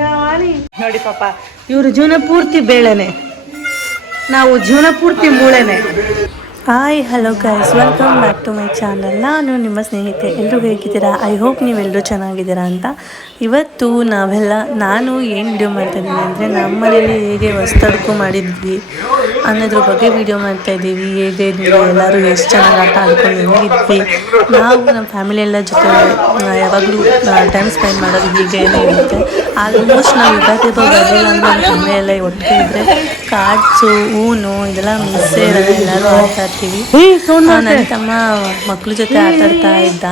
ನೋಡಿ ಪಾಪ ಇವರು ಜೀವನ ಪೂರ್ತಿ ಬೇಳೆನೆ. ನಾವು ಜೀವನ ಪೂರ್ತಿ ಮೂಳೆನೆ. Hi hello guys welcome back to my channel ನಾನು ನಿಮ್ಮ ಸ್ನೇಹಿತೆ ಎಲ್ಲರೂ ಹೇಗಿದ್ದೀರಾ? ಐ ಹೋಪ್ ನೀವೆಲ್ಲರೂ ಚೆನ್ನಾಗಿದ್ದೀರಾ ಅಂತ. ಇವತ್ತು ನಾವೆಲ್ಲ ನಾನು ಏನು ವಿಡಿಯೋ ಮಾಡ್ತಾಯಿದ್ದೀನಿ ಅಂದರೆ ನಮ್ಮ ಮನೇಲಿ ಹೇಗೆ ಹೊಸ್ತಡ್ಕು ಮಾಡಿದ್ವಿ ಅನ್ನೋದ್ರ ಬಗ್ಗೆ ವಿಡಿಯೋ ಮಾಡ್ತಾಯಿದ್ದೀವಿ ಹೇಗೆ ಇದ್ದೀವಿ ಎಲ್ಲರೂ ಎಷ್ಟು ಚೆನ್ನಾಗಿ ಆಟ ಆಡ್ಕೊಂಡು ಹೋಗಿದ್ವಿ. ನಾವು ನಮ್ಮ ಫ್ಯಾಮಿಲಿ ಎಲ್ಲ ಜೊತೆ ಯಾವಾಗಲೂ ಟೈಮ್ ಸ್ಪೆಂಡ್ ಮಾಡೋದು ಹೀಗೇನೆ ಇರುತ್ತೆ. ಆಲ್ಮೋಸ್ಟ್ ನಾವು ಯುಗಾದಿ ಹಬ್ಬ ಬರಲಿಲ್ಲ ಅಂದರೆ ನಮ್ಮ ಎಲ್ಲ ಒಟ್ಟಿಗೆ ಇದ್ದರೆ ಕಾಡ್ಸು ಹೂನು ಇದೆಲ್ಲ ಮಿಸ್ ಇರೋದು ಎಲ್ಲರೂ ಆಡ್ತಾ ಇರ್ತೀವಿ. ನನ್ನ ತಮ್ಮ ಮಕ್ಳ ಜೊತೆ ಆಟ ಆಡ್ತಾ ಇದ್ದ.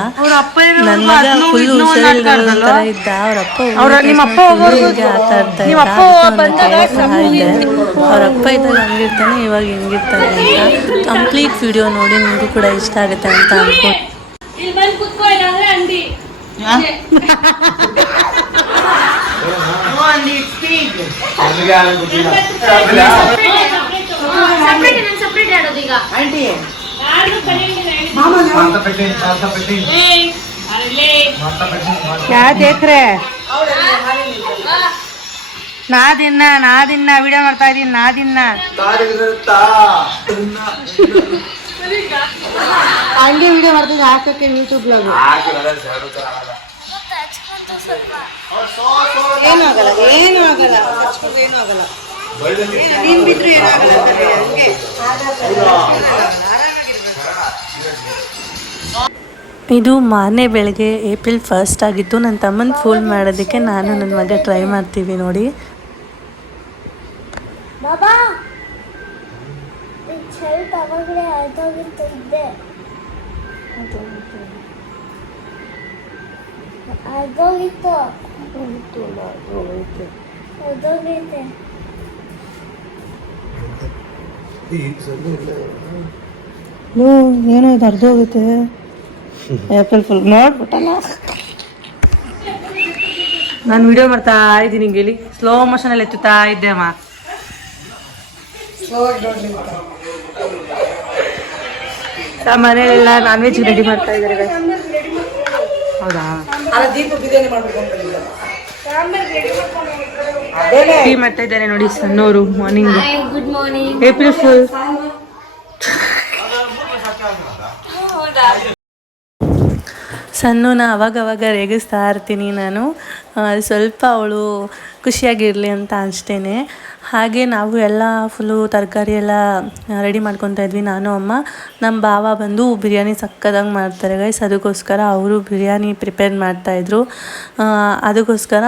ನನ್ನ ಮಗ ಫುಲ್ ಹುಷಾರಿಲ್ಲ ಥರ ಇದ್ದ. ಅವ್ರ ಅಪ್ಪ ನಿಮ್ಮ ಅಪ್ಪ ಹೀಗೆ ಆಟ ಆಡ್ತಾ ಇದ್ದ. ಅವ್ರ ಅಪ್ಪ ಇದ್ದಾಗ ಹಂಗಿರ್ತಾನೆ ಇವಾಗ ಹೆಂಗಿರ್ತಾನೆ ಅಂತ. ಕಂಪ್ಲೀಟ್ ವಿಡಿಯೋ ನೋಡಿ ನಿಮಗೂ ಕೂಡ ಇಷ್ಟ ಆಗುತ್ತೆ ಅಂತ ಅನ್ಕೊಂಡು ನಾ ದಿನ ನಾದಿನ್ನ ನಾದಿನ್ನ ವಿಡಿಯೋ ಮಾಡ್ತಾ ಇದೀನಿ ನಾದಿನ್ನ ಹಂಗೆ ವಿಡಿಯೋ ಮಾಡ್ತಿದ್ದೆ ಹಾಕಕ್ಕೆ ಯೂಟ್ಯೂಬ್ ಲಾಗು ಏನು ಆಗಲ್ಲ ಏನು ಆಗಲ್ಲ ಏನು ಆಗಲ್ಲ. ನೀನ್ ಬಿದ್ರು ಏನು ಆಗಲ್ಲ ಹಂಗೆ. ಇದು ಮಾರನೇ ಬೆಳಗ್ಗೆ ಏಪ್ರಿಲ್ ಫಸ್ಟ್ ಆಗಿತ್ತು ನನ್ನ ತಮ್ಮನ ಫೋನ್ ಮಾಡೋದಕ್ಕೆ ನಾನು ನನ್ನ ಮಗ ಟ್ರೈ ಮಾಡ್ತೀವಿ ನೋಡಿ. ಬಾಬಾ ಶರ್ಟ್ ಅವಾಗಲೇ ಅರ್ಧೋಗಿರ್ತಿದ್ದೆ ಅರ್ಧೋಗಿತ್ತು ಲೋ ಏನೋ ಇದು ಅರ್ಧ ಹೋಗುತ್ತೆ. ಆ್ಯಪಲ್ ಫುಲ್ ನೋಡ್ಬಿಟ್ಟಲ್ಲ. ನಾನು ವಿಡಿಯೋ ಮಾಡ್ತಾ ಇದ್ದೀನಿ ಹಿಂಗೆ ಇಲ್ಲಿ ಸ್ಲೋ ಮೋಷನಲ್ಲಿ ಎತ್ತುತ್ತಾ ಇದ್ದೆ ಅಮ್ಮ. ನಮ್ಮ ಮನೆಯಲ್ಲೆಲ್ಲ ನಾನ್ ವೆಜ್ ರೆಡಿ ಮಾಡ್ತಾ ಇದ್ದಾರೆ ಹೌದಾ? ಟೀ ಮಾಡ್ತಾ ಇದ್ದಾರೆ ನೋಡಿ ಸಣ್ಣವರು morning good morning April fool ಸಣ್ಣನ ಅವಾಗವಾಗ ರೇಗಿಸ್ತಾ ಇರ್ತೀನಿ ನಾನು. ಸ್ವಲ್ಪ ಅವಳು ಖುಷಿಯಾಗಿರಲಿ ಅಂತ ಅಷ್ಟೇ ಹಾಗೆ ನಾವು ಎಲ್ಲ ಫುಲ್ಲು ತರಕಾರಿ ಎಲ್ಲ ರೆಡಿ ಮಾಡ್ಕೊತಾ ಇದ್ವಿ ನಾನು ಅಮ್ಮ. ನಮ್ಮ ಭಾವ ಬಂದು ಬಿರಿಯಾನಿ ಸಕ್ಕದಾಗಿ ಮಾಡ್ತಾರೆ ಗೈಸ್ ಅದಕ್ಕೋಸ್ಕರ ಅವರು ಬಿರಿಯಾನಿ ಪ್ರಿಪೇರ್ ಮಾಡ್ತಾಯಿದ್ರು ಅದಕ್ಕೋಸ್ಕರ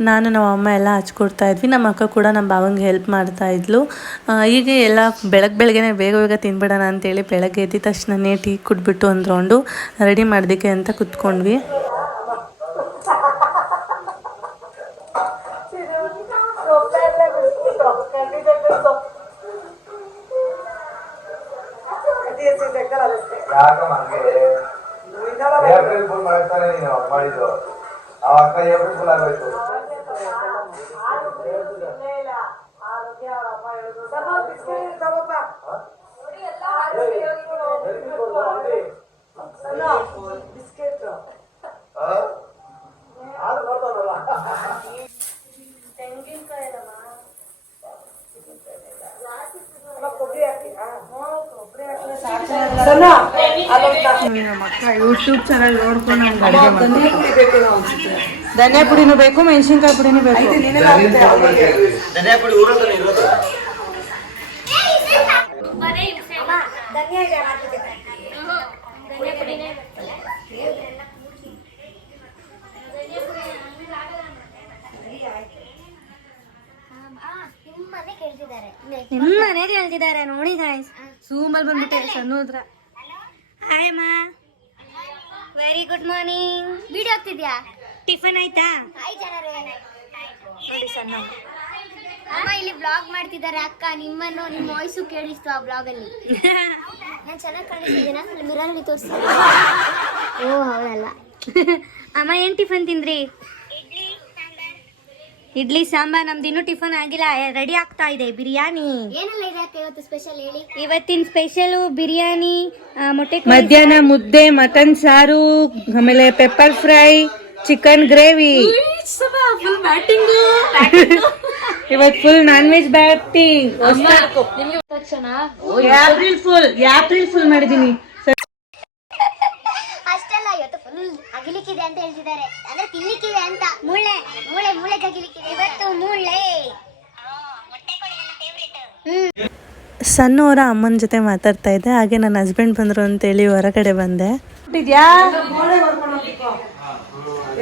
ನಾನು ನಮ್ಮ ಅಮ್ಮ ಎಲ್ಲ ಹಚ್ಕೊಡ್ತಾ ಇದ್ವಿ. ನಮ್ಮ ಅಕ್ಕ ಕೂಡ ನಮ್ಮ ಭಾವಂಗೆ ಹೆಲ್ಪ್ ಮಾಡ್ತಾ ಇದ್ಲು. ಆ, ಹೀಗೆ ಎಲ್ಲ ಬೆಳಗ್ಗೆ ಬೆಳಗ್ಗೆನೆ ಬೇಗ ಬೇಗ ತಿನ್ಬಿಡೋಣ ಅಂತೇಳಿ ಬೆಳಗ್ಗೆ ಎದ್ದ ತಕ್ಷಣನೇ ಟೀ ಕುಟ್ಬಿಟ್ಟು ಒಂದು ರೌಂಡು ರೆಡಿ ಮಾಡೋದಕ್ಕೆ ಅಂತ ಕುತ್ಕೊಂಡ್ವಿ. ಆಗೋಯ್ತು ನಮ್ಮ ಅಕ್ಕ ಯೂಟ್ಯೂಬ್ ಚಾನಲ್ ನೋಡ್ಕೊಂಡು ನಮ್ಗೆ ಅಡುಗೆ ಮಾಡ್ತಾರೆ. ಧನಿಯಾ ಪುಡಿನೂ ಬೇಕು ಮೆಣಸಿನ್ಕಾಯಿ ಪುಡಿನೂ ಬೇಕು. ಧನಿಯಾ ನಿಮ್ಮ ಮನೇಲಿ ಹೇಳ್ತಿದ್ದಾರೆ ನೋಡಿ ಗಾಯ್ಸ್ ಸೂಮಲ್ ಬಂದ್ಬಿಟ್ಟೆ ಸಣ್ಣ ಹತ್ರ. ಹಾಯ್ ಮಾ ವೆರಿ ಗುಡ್ ಮಾರ್ನಿಂಗ್ ವಿಡಿಯೋ ಆಗ್ತಿದ್ಯಾ? ಟಿಫನ್ ಆಯ್ತಾ? ಹಾಯ್ ಜನರೇ. ನೋಡಿ ಸಣ್ಣ. ಅಮ್ಮ ಇಲ್ಲಿ ಬ್ಲಾಗ್ ಮಾಡ್ತಿದ್ದಾರೆ ಅಕ್ಕ. ನಿಮ್ಮನ್ನು ನಿಮ್ಮ ವಾಯ್ಸು ಕೇಳಿಸ್ತು ಆ ಬ್ಲಾಗ್ ಅಲ್ಲಿ. ನಾನು ಚೆನ್ನಾಗಿ ಕಾಣಿಸ್ತಿದ್ದೀನ? ಮಿರರ್ ಅಲ್ಲಿ ತೋರಿಸ್ತೀನಿ. ಓ ಹೌದಲ್ಲ. ಅಮ್ಮ ಏನ್ ಟಿಫನ್ ತಿಂದ್ರಿ? ಇಡ್ಲಿ ಸಾಂಬಾರ್. ನಮ್ದು ಇನ್ನೂ ಟಿಫನ್ ಆಗಿಲ್ಲ. ರೆಡಿ ಆಗ್ತಾ ಇದೆ. ಬಿರಿಯಾನಿ. ಏನೆಲ್ಲ ಇದೆ ಇವತ್ತು ಸ್ಪೆಷಲ್ ಹೇಳಿ? ಇವತ್ತಿನ ಸ್ಪೆಷಲ್ ಬಿರಿಯಾನಿ ಮೊಟ್ಟೆ ಮಧ್ಯಾಹ್ನ ಮುದ್ದೆ ಮಟನ್ ಸಾರು ಆಮೇಲೆ ಪೆಪ್ಪರ್ ಫ್ರೈ ಚಿಕನ್ ಗ್ರೇವಿ. ಇವತ್ತು full non veg batting April fool April fool ಮಾಡಿದೀನಿ. ಅಷ್ಟೆಲ್ಲ ಇವತ್ತು ಫುಲ್ ಅಗಿಲಿಕ್ಕಿದೆ ಅಂತ ಹೇಳ್ತಿದ್ದಾರೆ. ಅಂದ್ರೆ ತಿನ್ಲಿಕ್ಕಿದೆ ಅಂತ. ಮೂಳೆ ಮೂಳೆ ಮೂಳೆ ಅಗಿಲಿಕ್ಕಿದೆ ಇವತ್ತು ಮೂಳೆ. ಸಣ್ಣವರ ಅಮ್ಮನ ಜೊತೆ ಮಾತಾಡ್ತಾ ಇದ್ದೆ. ಹಾಗೆ ನನ್ನ ಹಸ್ಬೆಂಡ್ ಬಂದರು ಅಂತೇಳಿ ಹೊರಗಡೆ ಬಂದೆ.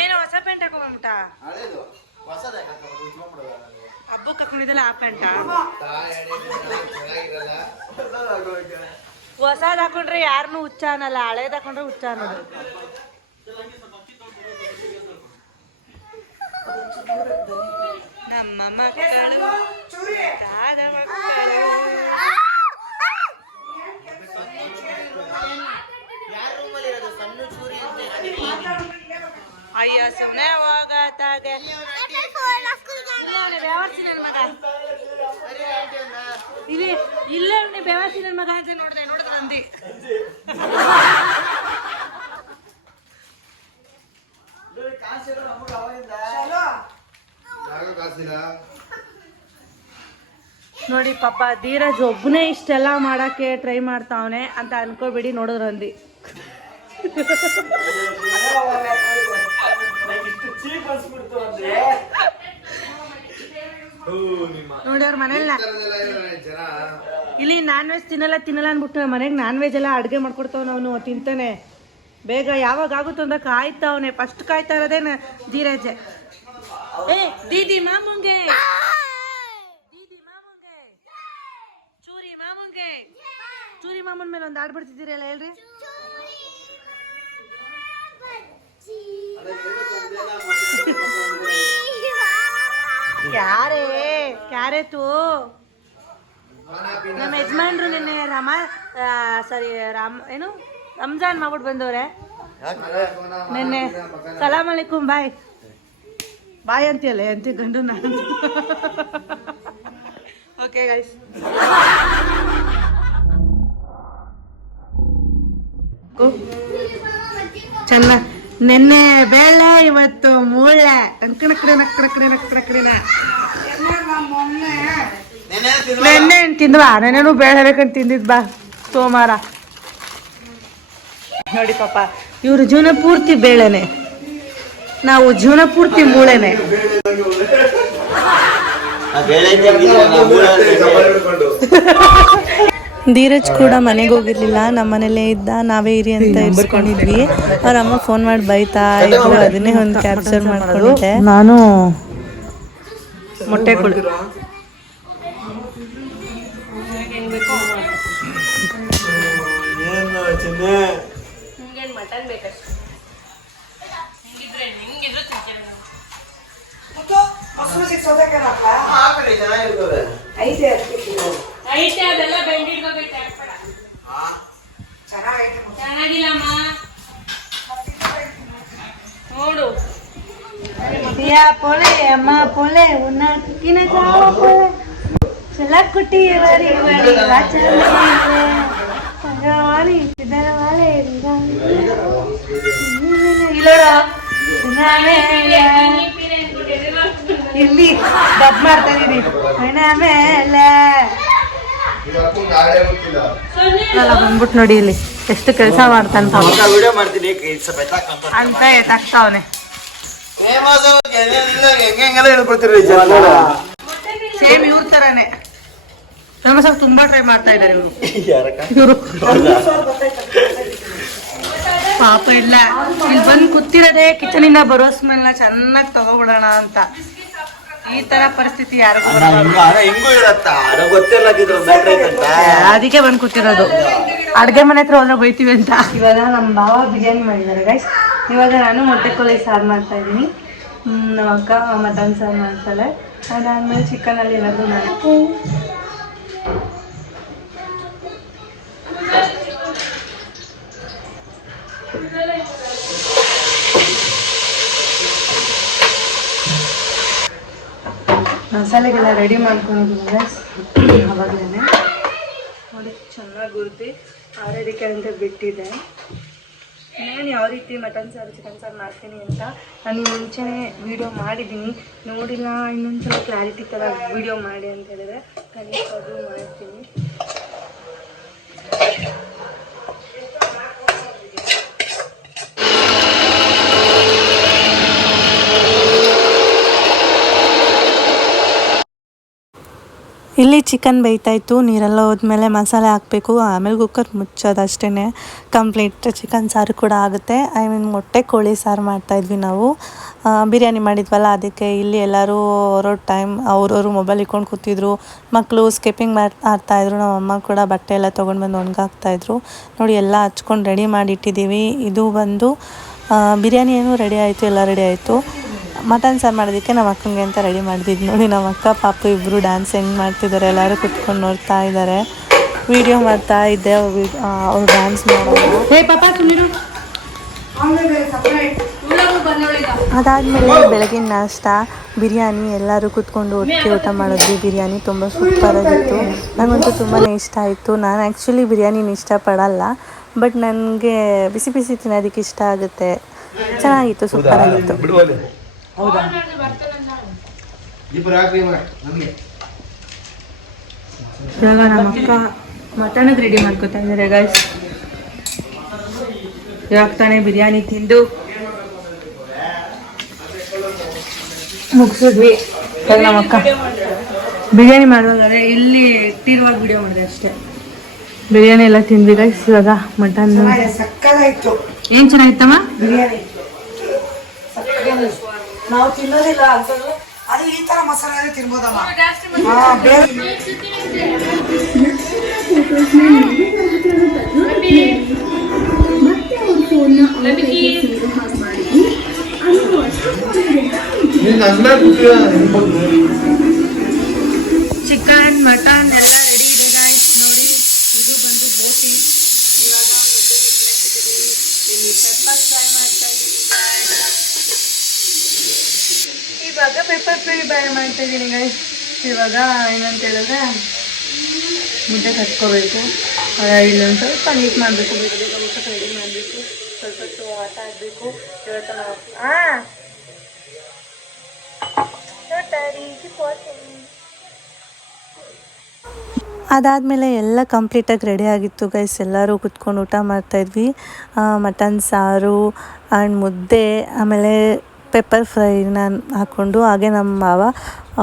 ಏನು ಹೊಸ ಪ್ಯಾಂಟ್ ಹೊಸದ ಹಬ್ಬಕ್ಕೆ ಹಾಕೊಂಡಿದ್ದಲ್ಲ ಆ ಪ್ಯಾಂಟ ಹೊಸದ್ ಹಾಕೊಂಡ್ರೆ ಯಾರನ್ನೂ ಹುಚ್ಚ ಅನ್ನಲ್ಲ ಹಳೇದ್ ಹಾಕೊಂಡ್ರೆ ಹುಚ್ಚ ಅನ್ನೋದು. ನಮ್ಮ ಮಕ್ಕಳು ಆದ ಮಕ್ಕಳು. ಅಯ್ಯ ಸುಮ್ಮನೆ ಹೋಗತ್ತಾಗೆ ಇಲ್ಲಿ, ಇಲ್ಲ ಬೆವಾಸಿ ನನ್ನ ಮಗ ಅಂತ ನೋಡ್ದೆ, ನೋಡಿದ್ರೆ ಅಂದಿ ನೋಡಿ ಪಾಪ, ಧೀರಜ್ ಒಬ್ಬನೇ ಇಷ್ಟೆಲ್ಲ ಮಾಡಕ್ಕೆ ಟ್ರೈ ಮಾಡ್ತಾವನೆ ಅಂತ ಅನ್ಕೋಬೇಡಿ ನೋಡಿದ್ರು ಅಂದಿ ನೋಡಿ ಅವ್ರ ಮನೇಲಿ ಇಲ್ಲಿ ನಾನ್ ವೆಜ್ ತಿನ್ನಲ್ಲ ತಿನ್ನಲ್ಲ ಅನ್ಬಿಟ್ಟು ಮನೆಗೆ ನಾನ್ ವೆಜ್ ಎಲ್ಲ ಅಡುಗೆ ಮಾಡ್ಕೊಡ್ತಾವನು ಅವನು, ತಿಂತಾನೆ. ಬೇಗ ಯಾವಾಗ ಆಗುತ್ತೋ ಅಂತ ಕಾಯ್ತಾವನೆ. ಫಸ್ಟ್ ಕಾಯ್ತಾ ಇರೋದೇ ನ- ಧೀರಜ್. ಏ, ದೀದಿ ಮಾಮುಂಗೆ. ದೀದಿ ಮಾಮುಂಗೆ. ಚೂರಿ ಮಾಮುಂಗೆ. ಚೂರಿ ಮಾಮೂನ್ ಮೇಲೆ ಒಂದು ಆಡ್ಬಿಡ್ತಿದ್ದೀರಲ್ಲ ಹೇಳ್ರಿ? ಕ್ಯಾರೇ, ಕ್ಯಾರೆ ತೂ. ನಮ್ಮ ಯಜಮಾನ್ರು ನಿನ್ನೆ ರಾಮ ಸಾರಿ, ರಾಮ್, ಏನು? ರಂಜಾನ್ ಮಾಡ್ಬಿಟ್ಟು ಬಂದವ್ರೆ. ನಿನ್ನೆ ಸಲಾಮ್ ಅಲೈಕುಂ, ಬಾಯ್. ಬಾಯ್ ಅಂತೀಯಲ್ಲ, ಎಂತಿ ಗಂಡು ನಾನು ಓಕೆ ಗೈಸ್ ಚೆನ್ನ ನಿನ್ನೆ ಬೇಳೆ ಇವತ್ತು ಮೂಳೆ. ಅಂಕಣ ಕಡೆ ಕಡೆನ ನೆನ್ನೆ ತಿಂದ್ವಾ? ನೆನ್ನೆನು ಬೇಳೆ ಬೇಕಂತ ತಿಂದಿದ್ ಬಾ ಸೋಮವಾರ. ನೋಡಿ ಪಾಪ ಇವ್ರ ಜೀವನ ಪೂರ್ತಿ ಬೇಳೆನೆ. ನಾವು ಜೀವನ ಪೂರ್ತಿ ಮೂಳೆನೆ. ಧೀರಜ್ ಕೂಡ ಮನೆಗೆ ಹೋಗಿರ್ಲಿಲ್ಲ ನಮ್ಮ ಮನೇಲೇ ಇದ್ದ ನಾವೇ ಇರಿ ಅಂತ ಇರ್ಸ್ಕೊಂಡಿದ್ವಿ. ಅವ್ರ ಅಮ್ಮ ಫೋನ್ ಮಾಡಿ ಬೈತಾ ಇದ್ರು ಅದನ್ನೇ ಒಂದು ಕ್ಯಾಪ್ಚರ್ ಮಾಡ್ಕೊಂಡಿದ್ದೆ ನಾನು ಮೊಟ್ಟೆ ಕುಳಿ ನೋಡು. ಯಾ ಪೊಳೆ ಅಮ್ಮ ಪೊಳೆ ಉನ್ನ ಕಿನ ಚಾವ ಪೊಳೆ ಚಲಕ್ಕುಟಿ ವರಿ ವರಿ ವಾಚಲೆ ಪರವಾಲಿ ಸಿದರವಾಲೆ ಇಲ್ಲೋಡ. ಇಲ್ಲಿ ಡಬ್ ಮಾಡ್ತಾ ಇದೀನಿ. ಮೇಲೆ ಬಂದ್ಬಿಟ್ಟು ನೋಡಿ ಇಲ್ಲಿ. ಎಷ್ಟು ಕೆಲಸ ಮಾಡ್ತಾನೆ ಅಂತ. ಎತ್ತಾಕ್ತಾವನೆ ಸೇಮ್ ಇವ್ರ ತರಾನೆ. ನಮ್ಮ ಸರ್ ತುಂಬಾ ಟ್ರೈ ಮಾಡ್ತಾ ಇದ್ದಾರೆ ಇವರು. ಇವರು. ಪಾಪ ಇಲ್ಲ. ಇಲ್ಲಿ ಬಂದು ಕೂತಿರೋದೇ ಕಿಚನ್ ಇಂದ ಬರೋ ಸ್ಮೆಲ್ನ ಚೆನ್ನಾಗಿ ತಗೋಬಿಡೋಣ ಅಂತ. ಈ ತರ ಪರಿಸ್ಥಿತಿ ಯಾರಿಗೂ ಅದಕ್ಕೆ ಬಂದ್ ಕೂತಿರೋದು. ಅಡ್ಗೆ ಮನೆ ಹತ್ರ ಹೋದ್ರೆ ಬೈತೀವಿ ಅಂತ. ಇವಾಗ ನಮ್ಮ ಭಾವ ಬಿರಿಯಾನಿ ಮಾಡಿದ್ದಾರೆ ಗೈಸ್ ಇವಾಗ ನಾನು ಮೊಟ್ಟೆ ಕೋಳಿ ಸಾರು ಮಾಡ್ತಾ ಇದೀನಿ ಹ್ಮ್, ನಮ್ಮ ಅಕ್ಕ ಮಟನ್ ಸಾರು ಮಾಡ್ತಾಳೆ. ಅದಾದ್ಮೇಲೆ ಚಿಕನಲ್ಲಿ ಏನಾದರೂ ಮಾಡಿ ಮಸಾಲೆಗೆಲ್ಲ ರೆಡಿ ಮಾಡ್ಕೊಂಡಿದ್ದೀನಿ ಅವಾಗಲೇ ನೋಡಿ, ಚೆನ್ನಾಗಿ ಉರ್ತಿ ಆರೋದಕ್ಕೆ ಅಂತ ಬಿಟ್ಟಿದೆ. ನಾನು ಯಾವ ರೀತಿ ಮಟನ್ ಸಾರು ಚಿಕನ್ ಸಾರು ಮಾಡ್ತೀನಿ ಅಂತ ನಾನು ಮುಂಚೆನೇ ವೀಡಿಯೋ ಮಾಡಿದ್ದೀನಿ. ನೋಡಿಲ್ಲ ಇನ್ನೊಂದ್ಸಲ ಕ್ಲಾರಿಟಿ ಥರ ವಿಡಿಯೋ ಮಾಡಿ ಅಂತ ಹೇಳಿದ್ರೆ ಖಂಡಿತ ಮಾಡ್ತೀನಿ. ಇಲ್ಲಿ ಚಿಕನ್ ಬೇಯ್ತಾಯಿತ್ತು ನೀರೆಲ್ಲ ಹೋದ್ಮೇಲೆ ಮಸಾಲೆ ಹಾಕಬೇಕು. ಆಮೇಲೆ ಕುಕ್ಕರ್ ಮುಚ್ಚೋದು ಅಷ್ಟೇ ಕಂಪ್ಲೀಟ್ ಚಿಕನ್ ಸಾರು ಕೂಡ ಆಗುತ್ತೆ. ಐ ಮೀನ್ ಮೊಟ್ಟೆ ಕೋಳಿ ಸಾರು ಮಾಡ್ತಾಯಿದ್ವಿ ನಾವು. ಬಿರಿಯಾನಿ ಮಾಡಿದ್ವಲ್ಲ, ಅದಕ್ಕೆ ಇಲ್ಲಿ ಎಲ್ಲರೂ ಅವ್ರವ್ರ ಟೈಮ್ ಅವ್ರವ್ರು ಮೊಬೈಲ್ ಇಟ್ಕೊಂಡು ಕೂತಿದ್ರು. ಮಕ್ಕಳು ಸ್ಕಿಪ್ಪಿಂಗ್ ಮಾಡಿ, ಆಡ್ತಾಯಿದ್ರು. ನಮ್ಮ ಅಮ್ಮ ಕೂಡ ಬಟ್ಟೆ ಎಲ್ಲ ತೊಗೊಂಡು ಬಂದು ಒಣಗಾಕ್ತಾಯಿದ್ರು. ನೋಡಿ, ಎಲ್ಲ ಹಚ್ಕೊಂಡು ರೆಡಿ ಮಾಡಿ ಇಟ್ಟಿದ್ದೀವಿ ಇದು ಬಂದು ಬಿರಿಯಾನಿ ಏನು ರೆಡಿ ಆಯಿತು, ಎಲ್ಲ ರೆಡಿ ಆಯಿತು. ಮಟನ್ ಸಾರು ಮಾಡೋದಕ್ಕೆ ನಮ್ಮ ಅಕ್ಕನಿಗೆ ಅಂತ ರೆಡಿ ಮಾಡಿದ್ದು ನೋಡಿ. ನಮ್ಮ ಅಕ್ಕ ಪಾಪ ಇಬ್ಬರು ಡ್ಯಾನ್ಸ್ ಹೆಂಗೆ ಮಾಡ್ತಿದ್ದಾರೆ ಎಲ್ಲರೂ ಕುತ್ಕೊಂಡು ನೋಡ್ತಾ ಇದ್ದಾರೆ ವಿಡಿಯೋ ಮಾಡ್ತಾ ಇದ್ದೆ ಅವ್ರು ಡ್ಯಾನ್ಸ್ ಮಾಡೋದು. ಹೇ ಪಾಪ ಸುಮ್ಮನೆ ಅದಾದಮೇಲೆ ಬೆಳಗಿನ ನಾಷ್ಟ ಬಿರಿಯಾನಿ ಎಲ್ಲರೂ ಕೂತ್ಕೊಂಡು ಒಟ್ಟಿಗೆ ಊಟ ಮಾಡಿದ್ವಿ. ಬಿರಿಯಾನಿ ತುಂಬ ಸೂಪರಾಗಿತ್ತು. ನನಗಂತೂ ತುಂಬಾ ಇಷ್ಟ ಆಯಿತು. ನಾನು ಆ್ಯಕ್ಚುಲಿ ಬಿರಿಯಾನಿನ ಇಷ್ಟಪಡಲ್ಲ ಬಟ್ ನನಗೆ ಬಿಸಿ ಬಿಸಿ ತಿನ್ನೋದಕ್ಕೆ ಇಷ್ಟ ಆಗುತ್ತೆ. ಚೆನ್ನಾಗಿತ್ತು ಸೂಪರಾಗಿತ್ತು. ಇಬ್ರು ಹಾಕ್ರಿ ನಮಗೆ. ಇವಾಗ ನಮ್ಮ ಅಕ್ಕ ಮಟನ್ಗೆ ರೆಡಿ ಮಾಡ್ಕೊತಾ ಇದ್ದಾರೆ ಗೈಸ್ ಇವಾಗ ತಾನೇ ಬಿರಿಯಾನಿ ತಿಂದು ಮುಗಿಸಿದ್ವಿ. ಇವಾಗ ನಮ್ಮ ಅಕ್ಕ ಬಿರಿಯಾನಿ ಮಾಡುವಾಗಾದ್ರೆ ಇಲ್ಲಿ ಇಟ್ಟಿರುವಾಗ ವಿಡಿಯೋ ಮಾಡಿದೆ ಅಷ್ಟೇ. ಬಿರಿಯಾನಿ ಎಲ್ಲ ತಿಂದ್ವಿ ಗೈಸ್ ಇವಾಗ ಮಟನ್. ಏನ್ ಚೆನ್ನಾಗಿತ್ತಮ್ಮ? ನಾವು ತಿನ್ನೋದಿಲ್ಲ ಅಂತಂದ್ರೆ ಅದು ಈ ತರ ಮಸಾಲೆ ತಿನ್ಬೋದಮ್ಮ. ಚಿಕನ್ ಮಟನ್ ಎಲ್ಲ ರೆಡಿ ಇದೆ ಗೈಸ್ ನೋಡಿ ಇದು ಬಂದು ಬೋಟಿ ಇವಾಗ ಮುದ್ದೆ ಇಟ್ಕೊಂಡಿದ್ದೀವಿ ಇಲ್ಲಿ ಪೆಪ್ಪರ್ ಫ್ರೈ ಮಾಡ್ತಾ ಇದ್ದೀವಿ ಫ್ರೈ ಮಾಡ್ತಾ ಇದ್ದೀನಿ ಗೈಸ್ ಇವಾಗ ಏನಂತ ಹೇಳಿದ್ರೆ, ಮುದ್ದೆ ಕಟ್ಕೋಬೇಕು. ಇಲ್ಲೊಂದು ಸ್ವಲ್ಪ ನೀಟ್ ಮಾಡಬೇಕು ಬೇಗ ಬೇಗ ಊಟ ರೆಡಿ ಮಾಡಬೇಕು. ಸ್ವಲ್ಪ ಹೊತ್ತು ಆಟ ಆಡಬೇಕು. ಇವತ್ತು ಅದಾದಮೇಲೆ ಎಲ್ಲ ಕಂಪ್ಲೀಟಾಗಿ ರೆಡಿ ಆಗಿತ್ತು ಗೈಸ್ ಎಲ್ಲರೂ ಕುತ್ಕೊಂಡು ಊಟ ಮಾಡ್ತಾಯಿದ್ವಿ ಮಟನ್ ಸಾರು ಆ್ಯಂಡ್ ಮುದ್ದೆ, ಆಮೇಲೆ ಪೆಪ್ಪರ್ ಫ್ರೈನ ಹಾಕ್ಕೊಂಡು ಹಾಗೆ ನಮ್ಮ ಮಾವ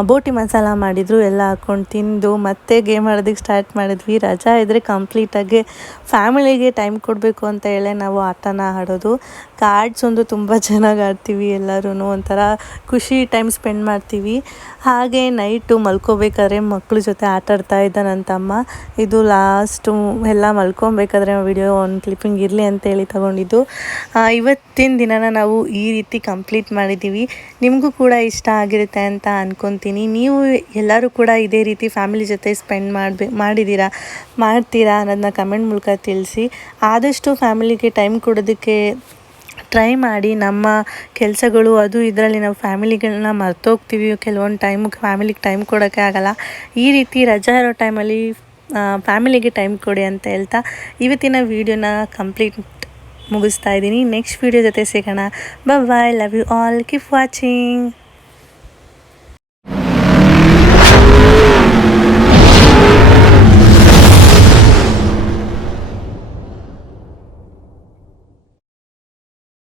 ಬೋಟಿ ಮಸಾಲ ಮಾಡಿದರು, ಎಲ್ಲ ಹಾಕ್ಕೊಂಡು ತಿಂದು ಮತ್ತೆ ಗೇಮ್ ಆಡೋದಕ್ಕೆ ಸ್ಟಾರ್ಟ್ ಮಾಡಿದ್ವಿ. ರಜಾ ಇದ್ದರೆ ಕಂಪ್ಲೀಟಾಗಿ ಫ್ಯಾಮಿಲಿಗೆ ಟೈಮ್ ಕೊಡಬೇಕು ಅಂತ ಹೇಳಿ ನಾವು ಆಟನ ಆಡೋದು. ಕಾರ್ಡ್ಸ್ ಒಂದು ತುಂಬ ಚೆನ್ನಾಗಿ ಆಡ್ತೀವಿ ಎಲ್ಲರೂ ಒಂಥರ ಖುಷಿ ಟೈಮ್ ಸ್ಪೆಂಡ್ ಮಾಡ್ತೀವಿ. ಹಾಗೆ ನೈಟು ಮಲ್ಕೋಬೇಕಾದ್ರೆ ಮಕ್ಕಳ ಜೊತೆ ಆಟ ಆಡ್ತಾ ಇದ್ದ ನನ್ನ ತಮ್ಮ. ಇದು ಲಾಸ್ಟು ಎಲ್ಲ ಮಲ್ಕೊಬೇಕಾದ್ರೆ ವಿಡಿಯೋ ಒಂದು ಕ್ಲಿಪ್ಪಿಂಗ್ ಇರಲಿ ಅಂತೇಳಿ ತಗೊಂಡಿದ್ದು. ಇವತ್ತಿನ ದಿನನ ನಾವು ಈ ರೀತಿ ಕಂಪ್ಲೀಟ್ ಮಾಡಿದ್ದೀವಿ. ನಿಮಗೂ ಕೂಡ ಇಷ್ಟ ಆಗಿರುತ್ತೆ ಅಂತ ಅನ್ಕೊತೀನಿ. ನೀವು ಎಲ್ಲರೂ ಕೂಡ ಇದೇ ರೀತಿ ಫ್ಯಾಮಿಲಿ ಜೊತೆ ಸ್ಪೆಂಡ್ ಮಾಡಬೇ ಮಾಡಿದ್ದೀರಾ ಮಾಡ್ತೀರಾ ಅನ್ನೋದನ್ನ ಕಮೆಂಟ್ ಮೂಲಕ ತಿಳಿಸಿ. ಆದಷ್ಟು ಫ್ಯಾಮಿಲಿಗೆ ಟೈಮ್ ಕೊಡೋದಕ್ಕೆ ಟ್ರೈ ಮಾಡಿ. ನಮ್ಮ ಕೆಲಸಗಳು ಅದು ಇದರಲ್ಲಿ ನಾವು ಫ್ಯಾಮಿಲಿಗಳನ್ನ ಮರ್ತೋಗ್ತೀವಿ. ಕೆಲವೊಂದು ಟೈಮ್ ಫ್ಯಾಮಿಲಿಗೆ ಟೈಮ್ ಕೊಡೋಕ್ಕೆ ಆಗಲ್ಲ. ಈ ರೀತಿ ರಜಾ ಇರೋ ಟೈಮಲ್ಲಿ ಫ್ಯಾಮಿಲಿಗೆ ಟೈಮ್ ಕೊಡಿ ಅಂತ ಹೇಳ್ತಾ ಇವತ್ತಿನ ವೀಡಿಯೋನ ಕಂಪ್ಲೀಟ್ ಮುಗಿಸ್ತಾ ಇದ್ದೀನಿ. ನೆಕ್ಸ್ಟ್ ವೀಡಿಯೋ ಜೊತೆ ಸಿಗೋಣ. Bye love you all keep watching